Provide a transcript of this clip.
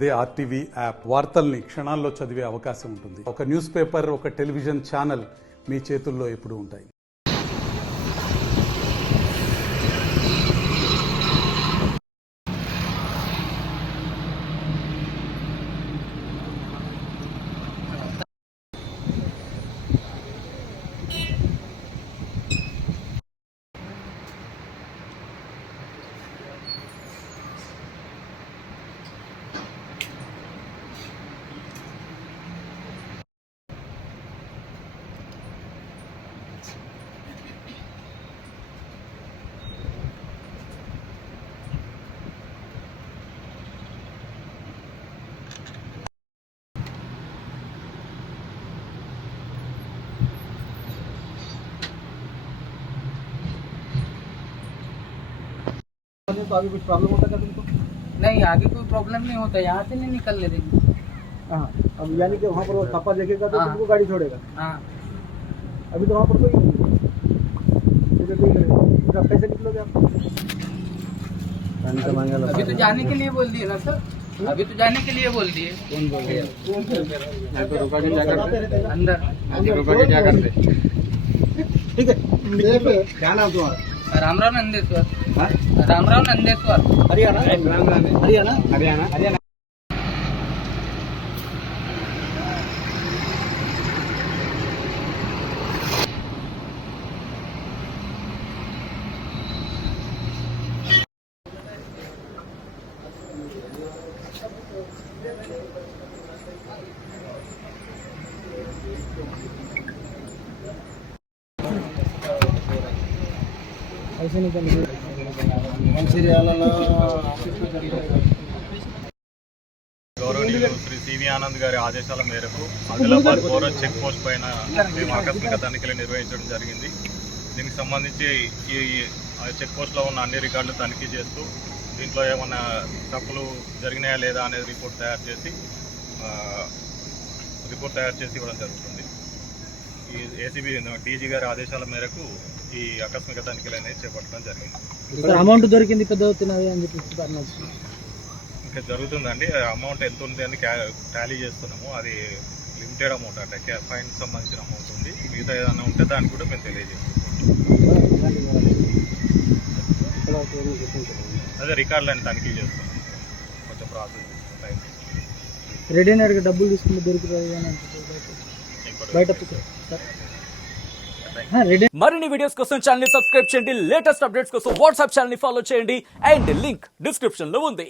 అదే RTV app వార్తల్ని క్షణాల్లో చదివే అవకాశం ఉంటుంది. ఒక న్యూస్ పేపర్, ఒక టెలివిజన్ ఛానల్ మీ చేతుల్లో ఎప్పుడూ ఉంటాయి. तो आगे कुछ प्रॉब्लम होता है तुमको? नहीं, आगे कोई प्रॉब्लम नहीं होता, यहाँ से नहीं निकल लेते। हाँ, अब यानी कि वहाँ पर वो थप्पा देखेगा तो हाँ। तुमको गाड़ी छोड़ेगा। हाँ, अभी तो वहाँ पर कोई नहीं है। कैसे निकलोगे आप? अभी तो जाने के लिए बोल दिए ना सर, अभी तो जाने के लिए बोल दिए। कौन बोल रहे हैं? तो रुका के क्या करते? अंदर रुका के क्या करते? ठीक है, क्या नाम तुम्हारा? रामराव नंदेश्वर। हाँ? रामराव नंदेश्वर, हरियाणा हरियाणा हरियाणा हरियाणा। ऐसे निकल గౌరవనీయులు శ్రీ సివి ఆనంద్ గారి ఆదేశాల మేరకు ఆదిలాబాద్ బోరస్ చెక్ పోస్ట్ పైన మేము ఆకస్మిక తనిఖీలు నిర్వహించడం జరిగింది. దీనికి సంబంధించి ఈ చెక్ పోస్ట్లో ఉన్న అన్ని రికార్డులు తనిఖీ చేస్తూ దీంట్లో ఏమైనా తప్పులు జరిగినాయా లేదా అనేది రిపోర్ట్ తయారు చేసి ఇవ్వడం జరుగుతుంది. ఈ ఏసీబీ డీజీ గారి ఆదేశాల మేరకు ఈ ఆకస్మిక తనిఖీలు అనేది చేపట్టడం జరిగింది. అమౌంట్ దొరికింది పెద్ద అవుతున్నది అని చెప్పి ఇంకా జరుగుతుందండి. అమౌంట్ ఎంత ఉంది అని టాలీ చేస్తున్నాము. అది లిమిటెడ్ అమౌంట్ అంటే ఫైన్ సంబంధించిన అమౌంట్ ఉంది. మిగతా ఏదైనా ఉంటే దాన్ని కూడా మేము తెలియజేస్తాం. అదే రికార్డులను తనిఖీ చేస్తున్నాం. కొంచెం ప్రాసెస్ టైం రెడీమేడ్గా డబ్బులు తీసుకుంటే దొరుకుతుంది బయట. మరిన్ని వీడియోస్ కోసం ఛానల్ ని సబ్స్క్రైబ్ చేయండి. లేటెస్ట్ అప్డేట్స్ కోసం వాట్సాప్ ఛానల్ ని ఫాలో చేయండి. అండ్ లింక్ డిస్క్రిప్షన్ లో ఉంది.